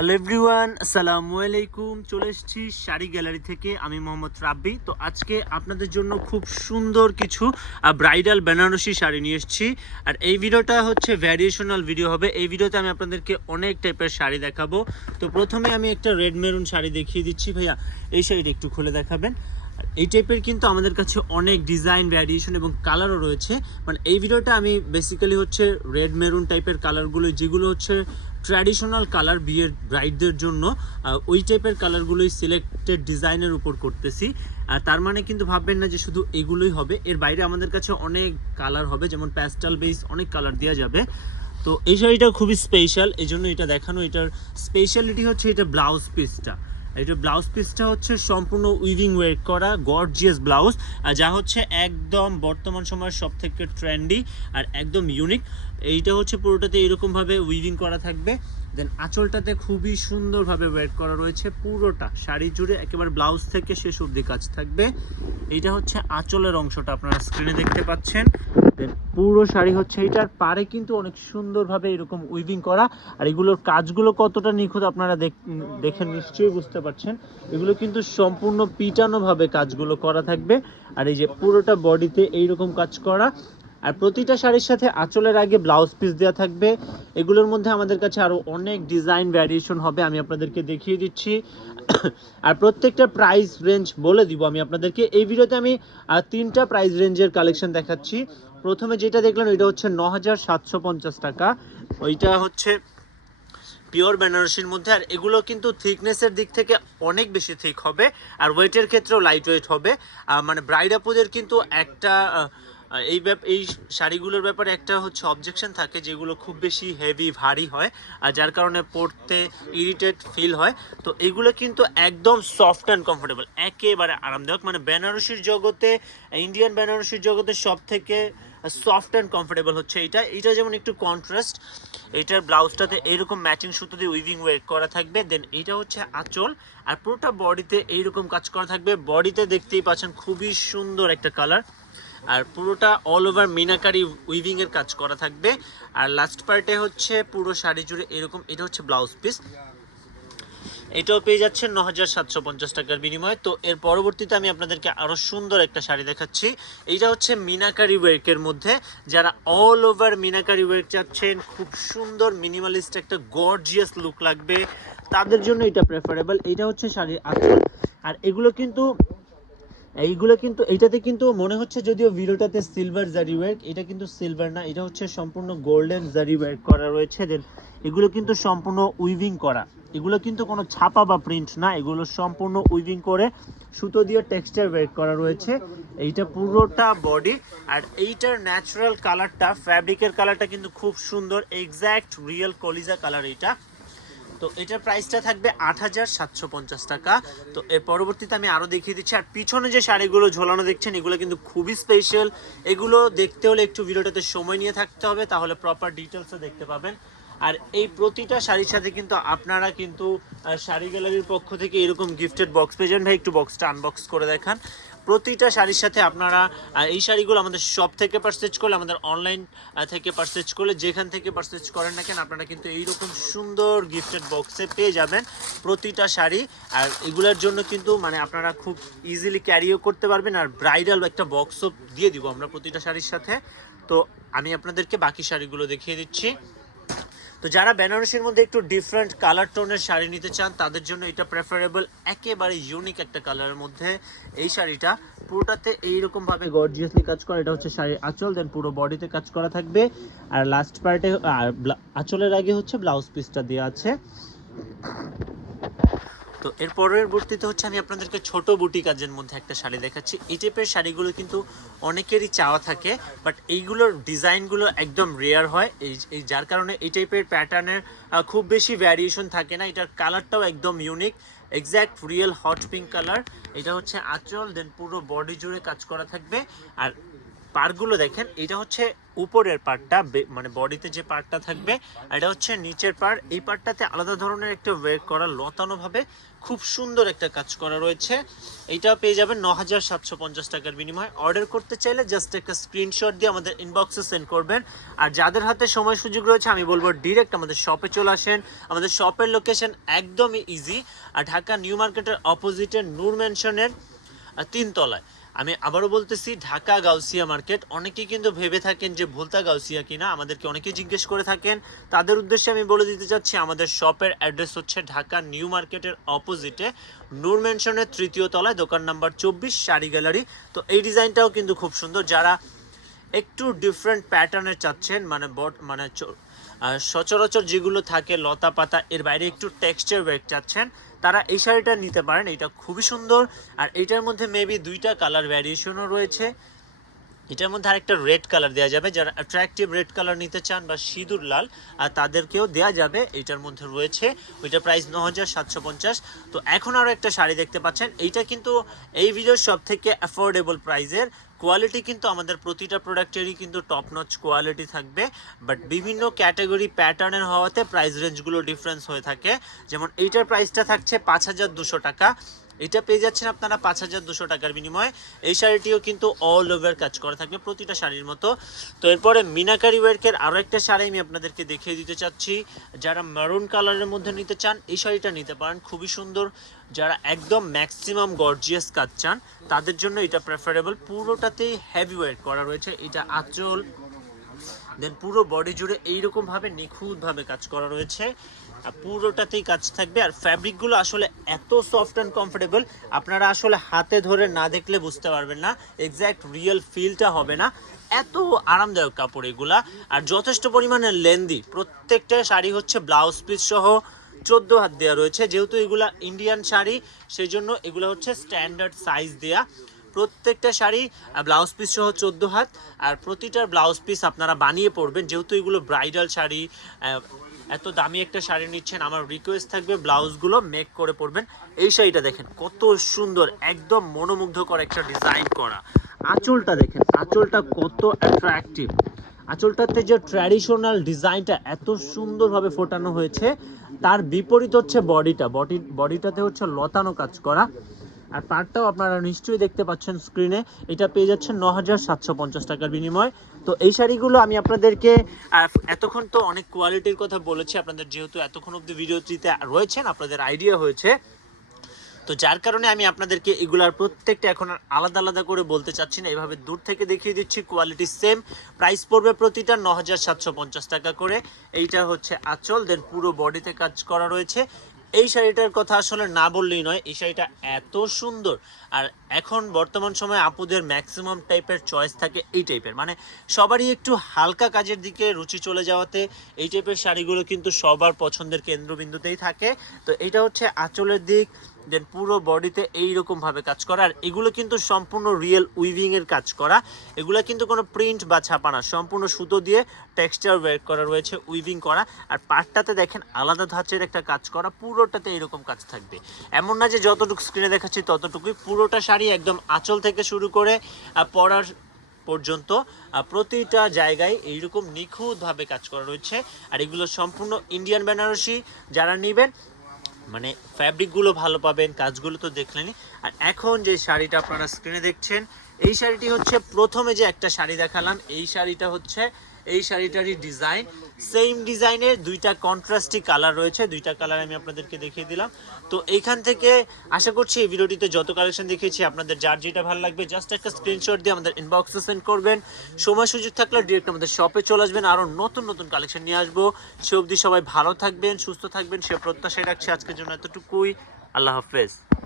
Hello everyone আসসালামু আলাইকুম চলে এসেছি শাড়ি গ্যালারি থেকে। আমি মোহাম্মদ রাব্বি। তো আজকে আপনাদের জন্য খুব সুন্দর কিছু ব্রাইডাল বেনারসি শাড়ি নিয়ে এসেছি। আর এই ভিডিওটা হচ্ছে ভ্যারিয়েশনাল ভিডিও হবে। এই ভিডিওতে আমি আপনাদেরকে অনেক টাইপের শাড়ি দেখাবো। তো প্রথমে আমি একটা রেড মেরুন শাড়ি দেখিয়ে দিচ্ছি ভাইয়া। এই শাড়িটা একটু খুলে দেখাবেন। এই টাইপের কিন্তু আমাদের কাছে অনেক ডিজাইন ভ্যারিয়েশন এবং কালারও রয়েছে। মানে এই ভিডিওটা আমি বেসিক্যালি হচ্ছে রেড মেরুন টাইপের কালারগুলো যেগুলো হচ্ছে ট্র্যাডিশনাল কালার বিয়ের ব্রাইডদের জন্য ওই টাইপের কালারগুলোই সিলেক্টেড ডিজাইনের উপর করতেছি। আর তার মানে কিন্তু ভাববেন না যে শুধু এগুলোই হবে। এর বাইরে আমাদের কাছে অনেক কালার হবে, যেমন প্যাস্টাল বেস অনেক কালার দেওয়া যাবে। তো এই শাড়িটা খুবই স্পেশাল এই জন্য এটা দেখানো, এটার স্পেশালিটি হচ্ছে এটা ব্লাউজ পিসটা এটা ব্লাউজ পিসটা হচ্ছে সম্পূর্ণ উইভিং ওয়েট করা গর্জিয়াস ব্লাউজ যা হচ্ছে একদম বর্তমান সময়ের সব থেকে ট্রেন্ডি আর একদম ইউনিক এইটা হচ্ছে পুরোটাতে এরকমভাবে উইভিং করা থাকবে। দেন আঁচলটাতে খুবই সুন্দরভাবে ওয়েট করা রয়েছে পুরোটা। শাড়ি জুড়ে একেবারে ব্লাউজ থেকে শেষ অবধি কাজ থাকবে। এইটা হচ্ছে আঁচলের অংশটা আপনারা স্ক্রিনে দেখতে পাচ্ছেন। দেন পুরো শাড়ি হচ্ছে এটার পারে কিন্তু অনেক সুন্দরভাবে এরকম উইভিং করা। আর এগুলোর কাজগুলো কতটা নিখুঁত আপনারা দেখ- নিশ্চয়ই বুঝতে পারছেন। এগুলো কিন্তু সম্পূর্ণ পিটানোভাবে কাজগুলো করা থাকবে। আর এই যে পুরোটা বডিতে এইরকম কাজ করা। আর প্রতিটা শাড়ির সাথে আঁচলের আগে ব্লাউজ পিস দেওয়া থাকবে। এগুলোর মধ্যে আমাদের কাছে আরও অনেক ডিজাইন ভ্যারিয়েশন হবে, আমি আপনাদেরকে দেখিয়ে দিচ্ছি। আর প্রত্যেকটা প্রাইস রেঞ্জ বলে দিব আমি আপনাদেরকে। এই ভিডিওতে আমি তিনটা প্রাইস রেঞ্জের কালেকশন দেখাচ্ছি। প্রথমে যেটা দেখলেন ওইটা হচ্ছে ন টাকা। ওইটা হচ্ছে পিওর বেনারসির মধ্যে। আর এগুলো কিন্তু থিকনেসের দিক থেকে অনেক বেশি থিক হবে। আর ওয়েটের ক্ষেত্রেও লাইট ওয়েট হবে মানে ব্রাইড আপুদের কিন্তু একটা এই ব্যাপ এই শাড়িগুলোর ব্যাপারে একটা হচ্ছে অবজেকশন থাকে যেগুলো খুব বেশি হেভি ভারী হয় আর যার কারণে পরতে ইরিটেট ফিল হয়। তো এগুলো কিন্তু একদম সফট অ্যান্ড কমফোর্টেবল একেবারে আরামদায়ক। মানে বেনারসির জগতে ইন্ডিয়ান বেনারসির জগতে সব থেকে সফট অ্যান্ড কমফোর্টেবল হচ্ছে এটা। এটা যেমন একটু কন্ট্রাস্ট এটার ব্লাউজটাতে এরকম ম্যাচিং সুতো দিয়ে উইভিং ওয়েট করা থাকবে। দেন এটা হচ্ছে আঁচল আর পুরোটা বডিতে এইরকম কাজ করা থাকবে। বডিতে দেখতেই পাচ্ছেন খুবই সুন্দর একটা কালার আর পুরোটা অল ওভার মিনাকারি উইভিং এর কাজ করা থাকবে। আর লাস্ট পার্টে হচ্ছে পুরো শাড়ি জুড়ে এরকম, এটা হচ্ছে ব্লাউজ পিস এটাও পেয়ে যাচ্ছেন ন হাজার সাতশো পঞ্চাশ টাকার বিনিময়ে। তো এর পরবর্তীতে আমি আপনাদেরকে আরও সুন্দর একটা শাড়ি দেখাচ্ছি। এইটা হচ্ছে মিনাকারি ওয়ার্কের মধ্যে। যারা অল ওভার মিনাকারি ওয়ার্ক চাচ্ছেন, খুব সুন্দর মিনিমালিস্ট একটা গর্জিয়াস লুক লাগবে। তাদের জন্য এটা প্রেফারেবল এটা হচ্ছে শাড়ির আঁচল। আর এগুলো কিন্তু এইগুলো কিন্তু, এইটাতে কিন্তু মনে হচ্ছে যদিও ভিডিওটাতে সিলভার জারি ওয়ার্ক এটা কিন্তু সিলভার না, এটা হচ্ছে সম্পূর্ণ গোল্ডেন জারি ওয়ার্ক করা রয়েছে। দেন এগুলো কিন্তু সম্পূর্ণ উইভিং করা। এগুলো কিন্তু কোনো ছাপা বা প্রিন্ট না, এগুলো সম্পূর্ণ উইভিং করে সুতো দিয়ে টেক্সচার ওয়ার্ক করা রয়েছে। এইটা পুরোটা বডি আর এইটার ন্যাচারাল কালারটা ফ্যাব্রিকের কালারটা কিন্তু খুব সুন্দর এক্স্যাক্ট রিয়েল কলিজা কালার এইটা। তো এটার প্রাইসটা থাকবে আট হাজার সাতশো পঞ্চাশ টাকা। তো এর পরবর্তীতে আমি আরও দেখিয়ে দিচ্ছি, আর পিছনে যে শাড়িগুলো ঝোলানো দেখছেন, এগুলো কিন্তু খুবই স্পেশাল এগুলো দেখতে হলে একটু ভিডিওটাতে সময় নিয়ে থাকতে হবে, তাহলে প্রপার ডিটেলসও দেখতে পাবেন। আর এই প্রতিটা শাড়ির সাথে কিন্তু আপনারা কিন্তু শাড়ি গ্যালারির পক্ষ থেকে এরকম গিফটেড বক্স পেয়েছেন ভাই, একটু বক্সটা আনবক্স করে দেখান। প্রতিটা শাড়ির সাথে আপনারা এই শাড়িগুলো আমাদের শপ থেকে পারচেজ করলে, আমাদের অনলাইন থেকে পারচেজ করলে, যেখান থেকে পারচেজ করেন না কেন, আপনারা কিন্তু এইরকম সুন্দর গিফটেড বক্সে পেয়ে যাবেন প্রতিটা শাড়ি। আর এগুলোর জন্য কিন্তু মানে আপনারা খুব ইজিলি ক্যারিও করতে পারবেন আর ব্রাইডাল একটা বক্সও দিয়ে দিব আমরা প্রতিটা শাড়ির সাথে। তো আমি আপনাদেরকে বাকি শাড়িগুলো দেখিয়ে দিচ্ছি। তো যারা বেনারসির মধ্যে একটু ডিফারেন্ট কালার টোনের শাড়ি নিতে চান, তাদের জন্য এটা প্রেফারেবল একেবারে ইউনিক একটা কালারের মধ্যে এই শাড়িটা। পুরোটাতে এইরকমভাবে গর্জিয়াসলি কাজ করা, এটা হচ্ছে শাড়ির আঁচল দেন পুরো বডিতে কাজ করা থাকবে। আর লাস্ট পার্টে আর আঁচলের আগে হচ্ছে ব্লাউজ পিসটা দেওয়া আছে। তো এর পরবর্তীতে হচ্ছে আমি আপনাদেরকে ছোট বুটি কাজের মধ্যে একটা শাড়ি দেখাচ্ছি। এই টাইপের শাড়িগুলো কিন্তু অনেকেরই চাওয়া থাকে বাট এইগুলোর ডিজাইনগুলো একদম রেয়ার হয়। এই এই যার কারণে এই টাইপের প্যাটার্নের খুব বেশি ভ্যারিয়েশন থাকে না। এটার কালারটাও একদম unique exact real hot pink colour এটা হচ্ছে আঁচল দেন পুরো বডি জুড়ে কাজ করা থাকবে। আর পার্টগুলো দেখেন, এটা হচ্ছে উপরের পার্টটা মানে বডিতে যে পার্টটা থাকবে এটা হচ্ছে নিচের পার্ট এই পার্টটাতে আলাদা ধরনের একটা ওয়েট করা লতানো ভাবে খুব সুন্দর একটা কাজ করা রয়েছে। এইটা পেয়ে যাবেন ন হাজার সাতশো পঞ্চাশ টাকার বিনিময়ে। অর্ডার করতে চাইলে জাস্ট একটা স্ক্রিনশট দিয়ে আমাদের ইনবক্সে সেন্ড করবেন। আর যাদের হাতে সময় সুযোগ রয়েছে, আমি বলব ডিরেক্ট আমাদের শপে চলে আসেন। আমাদের শপের লোকেশন একদমই ইজি আর ঢাকা নিউ মার্কেটের অপোজিটে নূর ম্যানশনের তিনতলায়। আমি আবারও বলতেছি, ঢাকা গাউসিয়া মার্কেট। অনেকেই কিন্তু ভেবে থাকেন যে ভুলতা গাউসিয়া কিনা। আমাদেরকে অনেকেই জিজ্ঞেস করে থাকেন। তাদের উদ্দেশ্যে আমি বলে দিতে চাচ্ছি, আমাদের শপের অ্যাড্রেস হচ্ছে ঢাকা নিউ মার্কেটের অপোজিটে, নূর ম্যানশনের তৃতীয় তলায়, দোকান নাম্বার চব্বিশ, শাড়ি গ্যালারি। তো এই ডিজাইনটাও কিন্তু খুব সুন্দর। যারা একটু ডিফারেন্ট প্যাটার্নের চাচ্ছেন মানে বট মানে সচরাচর যেগুলো থাকে লতা পাতা এর বাইরে একটু টেক্সচার ওয়েট চাচ্ছেন তারা এই শাড়িটা নিতে পারেন, এটা খুবই সুন্দর। আর এটার মধ্যে মেবি দুইটা কালার ভ্যারিয়েশনও রয়েছে। এটার মধ্যে আরেকটা রেড কালার দেওয়া যাবে। যারা অ্যাট্রাকটিভ রেড কালার নিতে চান বা সিঁদুর লাল আর তাদেরকেও দেওয়া যাবে। এটার মধ্যে রয়েছে ওইটার প্রাইস ন তো এখন আরও একটা শাড়ি দেখতে পাচ্ছেন। এইটা কিন্তু এই ভিডিওর সব থেকে অ্যাফোর্ডেবল প্রাইসের কোয়ালিটি কিন্তু আমাদের প্রতিটা প্রোডাক্টেরই কিন্তু টপ নচ কোয়ালিটি থাকবে বাট বিভিন্ন ক্যাটাগরি প্যাটার্নের হওয়াতে প্রাইস রেঞ্জগুলো ডিফারেন্স হয়ে থাকে। যেমন এইটার প্রাইসটা থাকছে পাঁচ হাজার দুশো টাকা। এটা পেয়ে যাচ্ছেন আপনারা পাঁচ হাজার দুশো টাকার বিনিময়ে। এই শাড়িটিও কিন্তু অল ওভার কাজ করা থাকবে প্রতিটা শাড়ির মতো। তো এরপরে মিনাকারি ওয়ার্কের আরও একটা শাড়ি আমি আপনাদেরকে দেখিয়ে দিতে চাচ্ছি। যারা মারুন কালারের মধ্যে নিতে চান, এই শাড়িটা নিতে পারেন। খুবই সুন্দর যারা একদম ম্যাক্সিমাম গর্জিয়াস কাজ চান, তাদের জন্য এটা প্রেফারেবল পুরোটাতেই হেভি ওয়েট করা রয়েছে, এটা আঁচল। দেন পুরো বডি জুড়ে এইরকম ভাবে নিখুঁত ভাবে কাজ করা রয়েছে। আর পুরোটাতেই কাজ থাকবে। আর ফ্যাব্রিকগুলো আসলে এত সফট অ্যান্ড কমফোর্টেবল আপনারা আসলে হাতে ধরে না দেখলে বুঝতে পারবেন না। এক্স্যাক্ট রিয়েল ফিলটা হবে না। এত আরামদায়ক কাপড় এগুলা। আর যথেষ্ট পরিমাণে লেন্দি প্রত্যেকটা শাড়ি হচ্ছে ব্লাউজ পিস সহ। চোদ্দ হাত দেওয়া রয়েছে। যেহেতু এগুলা ইন্ডিয়ান শাড়ি সেই জন্য এগুলো হচ্ছে স্ট্যান্ডার্ড সাইজ দেয়া। প্রত্যেকটা শাড়ি ব্লাউজ পিস সহ চোদ্দ হাত। আর প্রতিটার ব্লাউজ পিস আপনারা বানিয়ে পড়বেন যেহেতু এগুলো ব্রাইডাল শাড়ি এত দামি একটা শাড়ি নিচ্ছেন, আমার রিকোয়েস্ট থাকবে ব্লাউজগুলো মেক করে পড়বেন এই শাড়িটা দেখেন, কত সুন্দর, একদম মনোমুগ্ধকর একটা ডিজাইন করা। আঁচলটা দেখেন, আঁচলটা কত অ্যাট্রাকটিভ আঁচলটাতে যে ট্র্যাডিশনাল ডিজাইনটা এত সুন্দরভাবে ফোটানো হয়েছে, তার বিপরীত হচ্ছে বডিটা। বডি, বডিটাতে হচ্ছে লতানো কাজ করা। আর পার্টটাও আপনারা নিশ্চয়ই দেখতে পাচ্ছেন স্ক্রিনে এটা পেয়ে যাচ্ছেন ন হাজার সাতশো পঞ্চাশ টাকার বিনিময়। তো এই শাড়িগুলো আমি আপনাদেরকে এতক্ষণ তো অনেক কোয়ালিটির কথা বলেছি। আপনাদের যেহেতু এতক্ষণ অব্দি ভিডিওটিতে রয়েছেন, আপনাদের আইডিয়া হয়েছে। তো যার কারণে আমি আপনাদেরকে এগুলার প্রত্যেকটা এখন আলাদা আলাদা করে বলতে চাচ্ছি না। এভাবে দূর থেকে দেখিয়ে দিচ্ছি কোয়ালিটি সেম প্রাইস পড়বে প্রতিটা ন টাকা করে। এইটা হচ্ছে আঁচল দেন পুরো বডিতে কাজ করা রয়েছে। এই শাড়িটার কথা আসলে না বললেই নয়, এই শাড়িটা এত সুন্দর। আর এখন বর্তমান সময়ে আপুদের ম্যাক্সিমাম টাইপের চয়েস থাকে এই টাইপের মানে সবারই একটু হালকা কাজের দিকে রুচি চলে যাওয়াতে এই টাইপের শাড়িগুলো কিন্তু সবার পছন্দের কেন্দ্রবিন্দুতেই থাকে। তো এটা হচ্ছে আঁচলের দিক দেন পুরো বডিতে এইরকম ভাবে কাজ করা। আর এগুলো কিন্তু সম্পূর্ণ রিয়েল উইভিং এর কাজ করা। এগুলো কিন্তু কোনো প্রিন্ট বা ছাপা না। সম্পূর্ণ সুতো দিয়ে টেক্সচার ওয়ার করা রয়েছে উইভিং করা। আর পাটটাতে দেখেন আলাদা ধাঁচের একটা কাজ করা। পুরোটাতে এরকম কাজ থাকবে। এমন না যে যতটুকু স্ক্রিনে দেখাচ্ছি ততটুকুই। পুরোটা শাড়ি একদম আঁচল থেকে শুরু করে পরার পর্যন্ত প্রতিটা জায়গায় এইরকম নিখুঁতভাবে কাজ করা রয়েছে। আর এগুলো সম্পূর্ণ ইন্ডিয়ান বেনারসি যারা নেবেন মানে ফ্যাব্রিকগুলো ভালো পাবেন, কাজগুলো তো দেখলেনি আর এখন যে শাড়িটা আপনারা স্ক্রিনে দেখছেন, এই শাড়িটি হচ্ছে প্রথমে যে একটা শাড়ি দেখালাম, এই শাড়িটা হচ্ছে এই শাড়িটারই ডিজাইন সেম ডিজাইনের দুইটা কন্ট্রাস্টি কালার রয়েছে, দুইটা কালার আমি আপনাদেরকে দেখিয়ে দিলাম। তো এইখান থেকে আশা করছি এই ভিডিওটিতে যত কালেকশন দেখিয়েছি আপনাদের যার যেটা ভালো লাগবে জাস্ট একটা স্ক্রিনশট দিয়ে আমাদের ইনবক্সে সেন্ড করবেন। সময় সুযোগ থাকলে ডিরেক্ট আমাদের শপে চলে আসবেন। আরও নতুন নতুন কালেকশন নিয়ে আসব। সে অবধি সবাই ভালো থাকবেন, সুস্থ থাকবেন, সে প্রত্যাশায় রাখছি আজকের জন্য এতটুকুই। আল্লাহ হাফেজ।